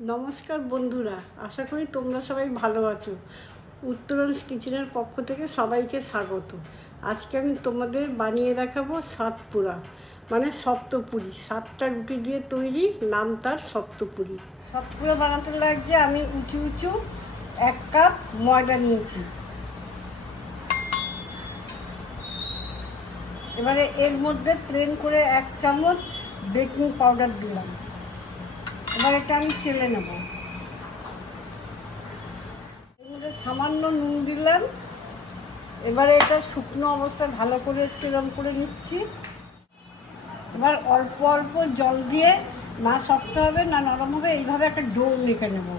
নমস্কার বন্ধুরা, আশা করি তোমরা সবাই ভালো আছো। উত্তরণ কিচেনের পক্ষ থেকে সবাইকে স্বাগত। আজকে আমি তোমাদের বানিয়ে দেখাবো সাতপুরা, মানে সপ্তপুরি। 7টা রুটি দিয়ে তৈরি, নাম তার সপ্তপুরি। সাতপুরা বানাতে লাগছে আমি উঁচু উঁচু 1 কাপ ময়দা নিয়েছি। এবারে এর মধ্যে প্লেন করে 1 চামচ বেকিং পাউডার দিলাম। এবার এটা আমি চেলে নেব। এর মধ্যে সামান্য নুন দিলাম। এবারে এটা শুকনো অবস্থায় ভালো করে একটু এরকম করে নিচ্ছি। এবার অল্প অল্প জল দিয়ে, না শক্ত হবে না নরম হবে, এইভাবে একটা ডো মেখে নেব।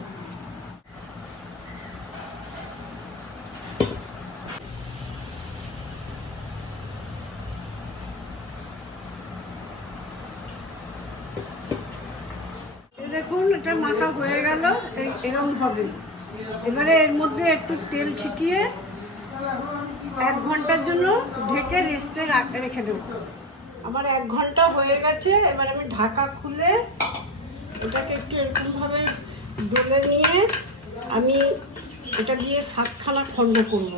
দেখুন এটা মাখা হয়ে গেল, এরকম হবে। এবারে এর মধ্যে একটু তেল ছিটিয়ে 1 ঘন্টার জন্য ঢেকে রেস্টে রেখে দেবো। আমার 1 ঘন্টা হয়ে গেছে। এবার আমি ঢাকা খুলে এটাকে একটু এরকমভাবে ডলে নিয়ে আমি এটা দিয়ে 7খানা খণ্ড করব।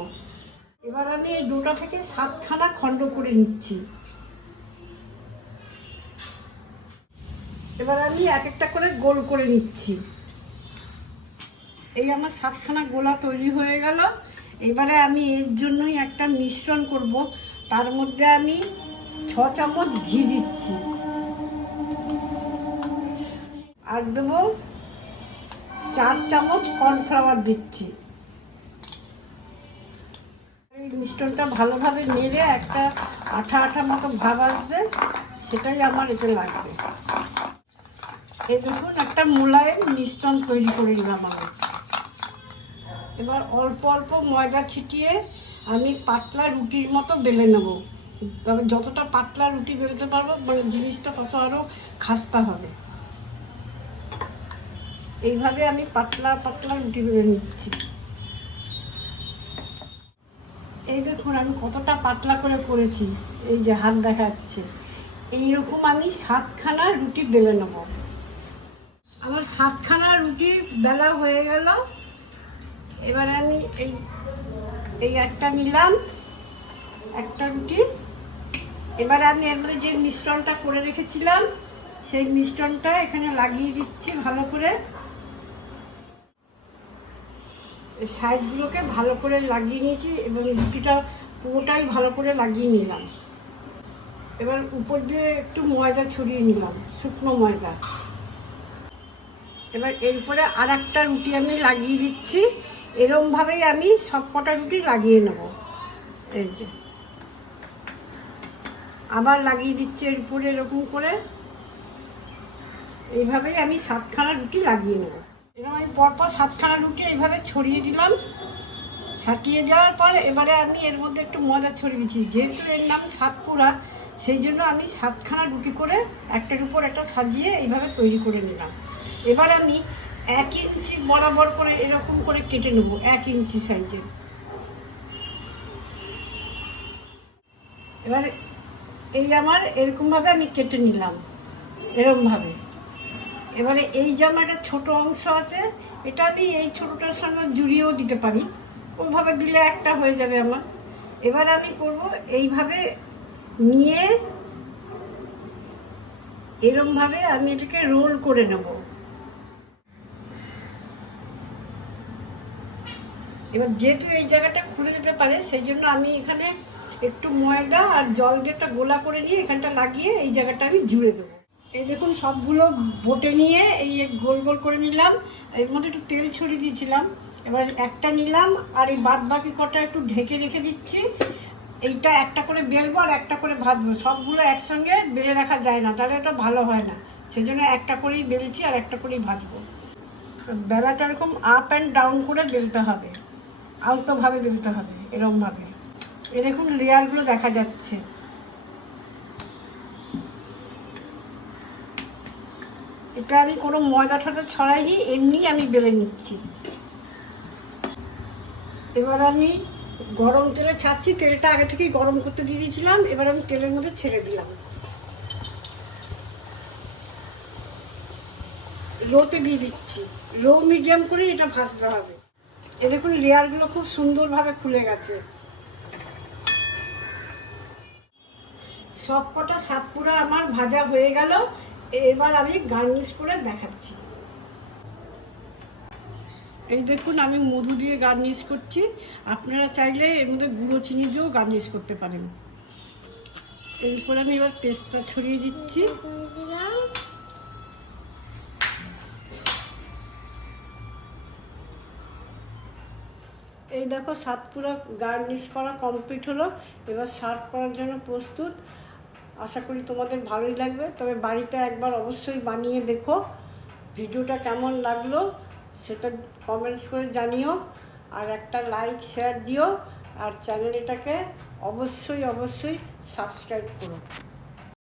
এবার আমি এই ডোটা থেকে 7খানা খণ্ড করে নিচ্ছি। এবার আমি এক একটা করে গোল করে নিচ্ছি। এই আমার 7খানা গোলা তৈরি হয়ে গেল। এবারে আমি এর জন্যই একটা মিশ্রণ করব। তার মধ্যে আমি 6 চামচ ঘি দিচ্ছি, আর দেবো 4 চামচ কর্নফ্লাওয়ার দিচ্ছি। এই মিশ্রণটা ভালোভাবে নেড়ে একটা আঠা আঠা মতো ভাব আসবে, সেটাই আমার এতে লাগবে। এই দেখুন একটা মোলায়েম মিশ্রণ তৈরি করে নিলাম আমি। এবার অল্প অল্প ময়দা ছিটিয়ে আমি পাতলা রুটির মতো বেলে নেব। তবে যতটা পাতলা রুটি বেলতে পারবো, মানে জিনিসটা তত আরও খাস্তা হবে। এইভাবে আমি পাতলা পাতলা রুটি বেলে নিচ্ছি। এই দেখুন আমি কতটা পাতলা করে করেছি, এই যে হাত দেখা যাচ্ছে। এইরকম আমি 7খানা রুটি বেলে নেব। আমার 7খানা রুটি বেলা হয়ে গেল। এবারে আমি এই একটা নিলাম, একটা রুটি। এবারে আমি এর মধ্যে যে মিশ্রণটা করে রেখেছিলাম সেই মিশ্রণটা এখানে লাগিয়ে দিচ্ছি ভালো করে। সাইডগুলোকে ভালো করে লাগিয়ে নিয়েছি এবং রুটিটা পুরোটাই ভালো করে লাগিয়ে নিলাম। এবার উপর দিয়ে একটু ময়দা ছড়িয়ে নিলাম, শুকনো ময়দা। এবার এর উপরে আর একটা রুটি আমি লাগিয়ে দিচ্ছি। এরকমভাবেই আমি সব কটা রুটি লাগিয়ে নেব। এই যে আবার লাগিয়ে দিচ্ছি এর উপরে এরকম করে। এইভাবেই আমি 7খানা রুটি লাগিয়ে নেব। এরকম আমি পরপর 7খানা রুটি এইভাবে ছড়িয়ে দিলাম। ছাটিয়ে যাওয়ার পর এবারে আমি এর মধ্যে একটু ময়দা ছড়িয়ে দিচ্ছি। যেহেতু এর নাম সাতপুরা, সেই জন্য আমি 7খানা রুটি করে একটার উপর একটা সাজিয়ে এইভাবে তৈরি করে নিলাম। এবার আমি 1 ইঞ্চি বরাবর করে এরকম করে কেটে নেব, 1 ইঞ্চি সাইজের। এবার এই আমার এরকমভাবে আমি কেটে নিলাম, এরকমভাবে। এবারে এই যে আমার একটা ছোটো অংশ আছে, এটা আমি এই ছোটোটার সঙ্গে জুড়িয়েও দিতে পারি। ওইভাবে দিলে একটা হয়ে যাবে আমার। এবার আমি করব এইভাবে নিয়ে এরকমভাবে আমি এটাকে রোল করে নেব। এবার যেহেতু এই জায়গাটা খুলে যেতে পারে, সেই জন্য আমি এখানে একটু ময়দা আর জল দিয়ে একটা গোলা করে নিয়ে এখানটা লাগিয়ে এই জায়গাটা আমি জুড়ে দেবো। এই দেখুন সবগুলো বটে নিয়ে এই গোল গোল করে নিলাম। এর মধ্যে একটু তেল ছড়িয়ে দিয়েছিলাম। এবার একটা নিলাম, আর এই বাদ বাকি কটা একটু ঢেকে রেখে দিচ্ছি। এইটা একটা করে বেলবো আর একটা করে ভাজবো। সবগুলো একসঙ্গে বেলে রাখা যায় না, তাহলে এটা ভালো হয় না। সেই জন্য একটা করেই বেলছি আর একটা করেই ভাজবো। বেলাটা এরকম আপ অ্যান্ড ডাউন করে বেলতে হবে, আলতোভাবে বেলতে হবে, এরকমভাবে। এই দেখুন লেয়ারগুলো দেখা যাচ্ছে। এটা আমি কোনো ময়দা ঠয়দা ছড়াইনি, এমনি আমি বেলে নিচ্ছি। এবার আমি গরম তেলে ছাড়ছি। তেলটা আগে থেকেই গরম করতে দিয়ে দিয়েছিলাম। এবার আমি তেলের মধ্যে ছেড়ে দিলাম। লোতে দিয়ে দিচ্ছি, লো মিডিয়াম করে এটা ভাজতে হবে। এ দেখুন লেয়ারগুলো খুব সুন্দরভাবে খুলে গেছে। সব কটা সাতপুরা আমার ভাজা হয়ে গেল। এবার আমি গার্নিশ করে দেখাচ্ছি। এই দেখুন আমি মধু দিয়ে গার্নিশ করছি, আপনারা চাইলে এর মধ্যে গুঁড়ো চিনি দিয়েও গার্নিশ করতে পারেন। এরপর আমি এবার পেস্টটা ছড়িয়ে দিচ্ছি। এই দেখো সাতপুরা গার্নিশ করা কমপ্লিট হলো। এবার সার্ভ করার জন্য প্রস্তুত। আশা করি তোমাদের ভালোই লাগবে, তবে বাড়িতে একবার অবশ্যই বানিয়ে দেখো। ভিডিওটা কেমন লাগলো সেটা কমেন্টস করে জানিও, আর একটা লাইক শেয়ার দিও, আর চ্যানেলটাকে অবশ্যই সাবস্ক্রাইব করো।